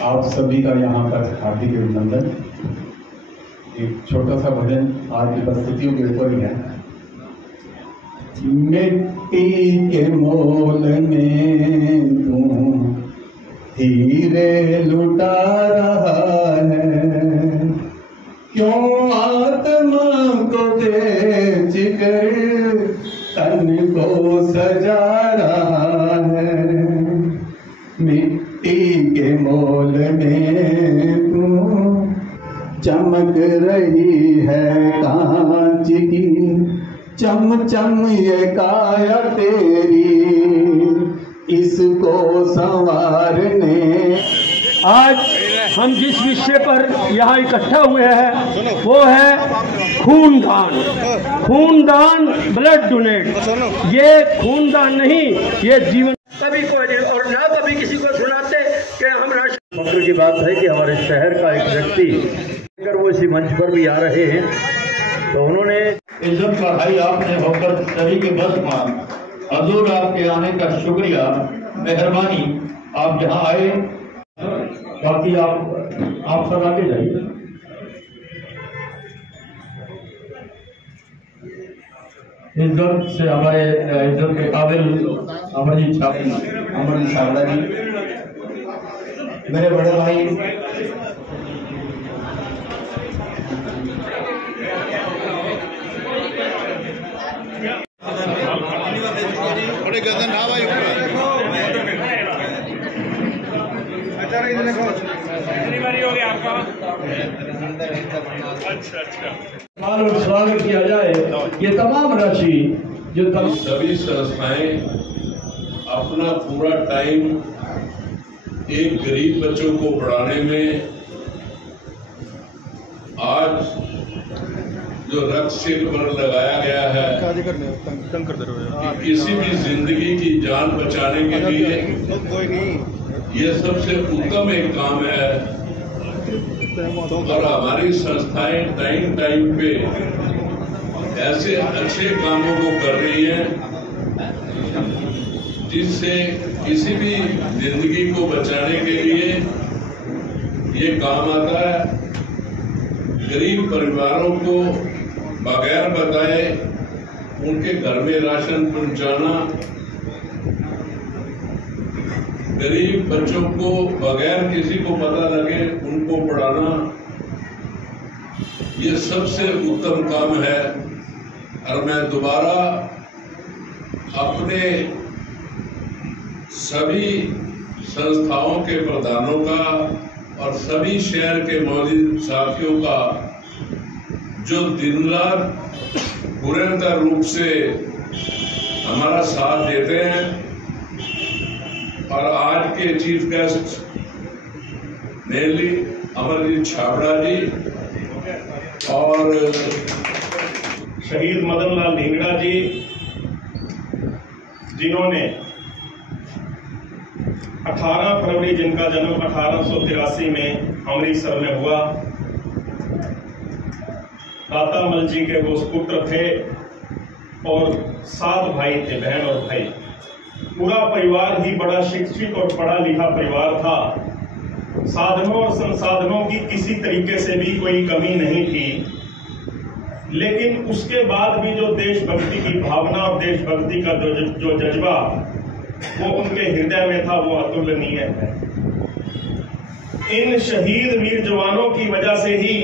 आप सभी का यहाँ पर हार्दिक अभिनंदन। एक छोटा सा भजन आज की परिस्थितियों के ऊपर ही है। मिट्टी के मोल में तू हीरे लुटा रहा है, क्यों आत्मा को बेच कर तन को सजा रहा है। मिट्टी के मोल में तू चमक रही है कांच की, चम चम ये काया तेरी, इसको संवारने। आज हम जिस विषय पर यहाँ इकट्ठा हुए हैं वो है खूनदान। खूनदान, ब्लड डोनेट। ये खूनदान नहीं, ये जीवन। कभी कोई और ना कभी किसी को सुनाते कि हम राष्ट्र की बात है कि हमारे शहर का एक व्यक्ति अगर वो इसी मंच पर भी आ रहे हैं तो उन्होंने इज्जत बढ़ाई आपने होकर सभी के बस मान। हजूर आपके आने का शुक्रिया, मेहरबानी, आप यहाँ आए। बाकी आप सब आगे जाइए। इज्जत से हमारे इज्जत के काबिल अमरजीत छाबड़ा जी, मेरे बड़े भाई बड़े गजन ना भाई हो गया आपका। अच्छा स्वागत किया जाए। ये तमाम राशि जो सभी संस्थाएं अपना पूरा टाइम एक गरीब बच्चों को पढ़ाने में, आज जो रक्त शिविर पर लगाया गया है किसी भी जिंदगी की जान बचाने के लिए, ये सबसे उत्तम एक काम है। और हमारी संस्थाएं टाइम पे ऐसे अच्छे कामों को कर रही हैं जिससे किसी भी जिंदगी को बचाने के लिए ये काम आता है। गरीब परिवारों को बगैर बताए उनके घर में राशन पहुंचाना, गरीब बच्चों को बगैर किसी को पता लगे उनको पढ़ाना, ये सबसे उत्तम काम है। और मैं दोबारा अपने सभी संस्थाओं के प्रधानों का और सभी शहर के मौजूद साथियों का जो दिन रात निरंतर रूप से हमारा साथ देते हैं, और आज के chief guest mainly Amarjeet Chhabra ji और शहीद मदन लाल ढींगड़ा जी, जिन्होंने 18 फरवरी, जिनका जन्म 1883 में अमृतसर में हुआ, दाता मल जी के वो पुत्र थे और 7 भाई थे, बहन और भाई। पूरा परिवार ही बड़ा शिक्षित और पढ़ा लिखा परिवार था। साधनों और संसाधनों की किसी तरीके से भी कोई कमी नहीं थी, लेकिन उसके बाद भी जो देशभक्ति की भावना और देशभक्ति का जो जज्बा वो उनके हृदय में था, वो अतुलनीय है। इन शहीद वीर जवानों की वजह से ही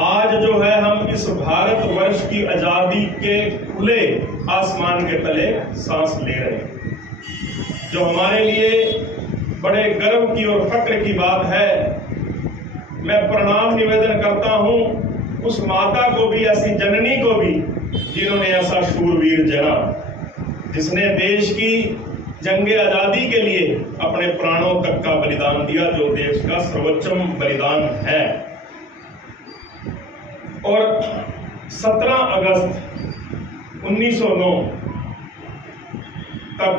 आज जो है हम इस भारत वर्ष की आजादी के खुले आसमान के तले सांस ले रहे हैं, जो हमारे लिए बड़े गर्व की और फक्र की बात है। मैं प्रणाम निवेदन करता हूं उस माता को भी, ऐसी जननी को भी, जिन्होंने ऐसा शूरवीर जना, जिसने देश की जंगे आजादी के लिए अपने प्राणों तक का बलिदान दिया, जो देश का सर्वोच्चम बलिदान है। और 17 अगस्त 1909 तक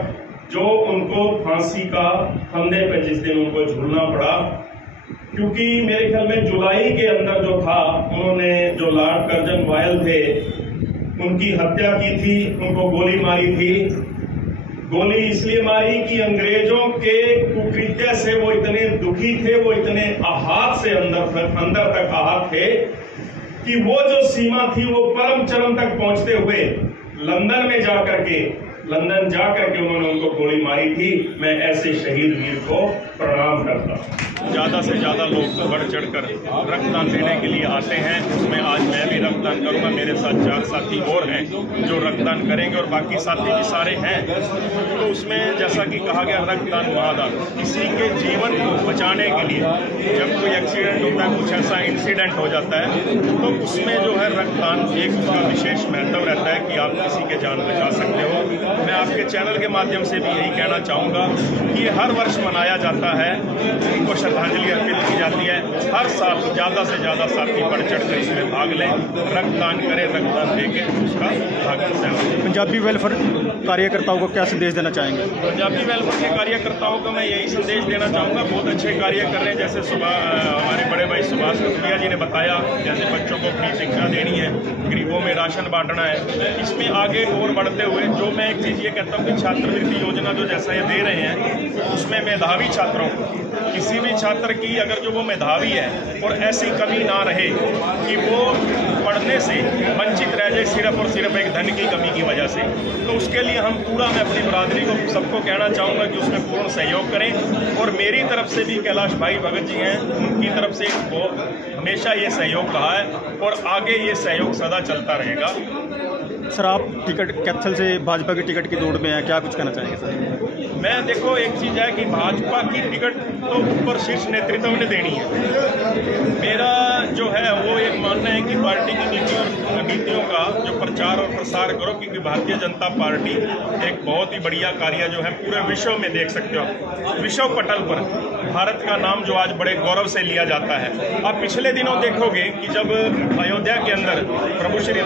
जो उनको फांसी का फंदे पे जिस दिन उनको झूलना पड़ा, क्योंकि मेरे ख्याल में जुलाई के अंदर जो था, उन्होंने जो लॉर्ड कर्जन वायल थे उनकी हत्या की थी, उनको गोली मारी थी। गोली इसलिए मारी कि अंग्रेजों के कुकृत्य से वो इतने दुखी थे, वो इतने आहत से अंदर तक आहत थे कि वो जो सीमा थी वो परम चरम तक पहुंचते हुए लंदन जाकर के उन्होंने उनको गोली मारी थी। मैं ऐसे शहीद वीर को प्रणाम करता हूं। ज्यादा से ज्यादा लोग बढ़ चढ़कर रक्तदान देने के लिए आते हैं, उसमें आज मैं भी रक्तदान करूंगा। मेरे साथ 4 साथी और हैं जो रक्तदान करेंगे और बाकी साथी भी सारे हैं। तो उसमें जैसा कि कहा गया, रक्तदान महादान, किसी के जीवन को बचाने के लिए जब कोई एक्सीडेंट होता है, कुछ ऐसा इंसिडेंट हो जाता है, तो उसमें जो है रक्तदान एक उसका विशेष महत्व रहता है कि आप किसी के जान बचा सकते हो। मैं आपके चैनल के माध्यम से भी यही कहना चाहूँगा कि ये हर वर्ष मनाया जाता है, उनको श्रद्धांजलि अर्पित की जाती है। हर साल ज़्यादा से ज़्यादा साथी बढ़ चढ़कर इसमें भाग लें, रक्तदान करें, रक्तदान देके उसका भाग लें। पंजाबी वेलफेयर कार्यकर्ताओं को क्या संदेश देना चाहेंगे? पंजाबी वेलफेयर के कार्यकर्ताओं को मैं यही संदेश देना चाहूँगा, बहुत अच्छे कार्य कर रहे हैं। जैसे सुबह हमारे बड़े भाई सुभाष कटोरिया जी ने बताया, जैसे बच्चों को फ्री शिक्षा देनी है, गरीबों में राशन बांटना है, इसमें आगे और बढ़ते हुए जो मैं एक चीज़ ये कहता हूँ कि छात्रवृत्ति योजना जो जैसा ये दे रहे हैं, उसमें मेधावी छात्रों को, किसी भी छात्र की अगर जो वो मेधावी है और ऐसी कमी ना रहे कि वो पढ़ने से वंचित रह जाए सिर्फ और सिर्फ एक धन की कमी की वजह से, तो उसके लिए हम पूरा, मैं अपनी बरादरी को सबको कहना चाहूँगा कि उसमें पूर्ण सहयोग करें। और मेरी तरफ से भी कैलाश भाई भगत जी हैं, उनकी तरफ से वो हमेशा ये सहयोग रहा है और आगे ये सहयोग सदा चलता रहेगा। सर, आप टिकट कैथल से भाजपा की टिकट की दौड़ में है, क्या कुछ कहना चाहेंगे सर? मैं देखो, एक चीज़ है कि भाजपा की टिकट तो ऊपर शीर्ष नेतृत्व ने देनी है। मेरा जो है वो एक मानना है कि पार्टी की नीतियों का जो प्रचार और प्रसार करो, क्योंकि भारतीय जनता पार्टी एक बहुत ही बढ़िया कार्य जो है पूरे विश्व में देख सकते हो। विश्व पटल पर भारत का नाम जो आज बड़े गौरव से लिया जाता है। आप पिछले दिनों देखोगे कि जब अयोध्या के अंदर प्रभु श्री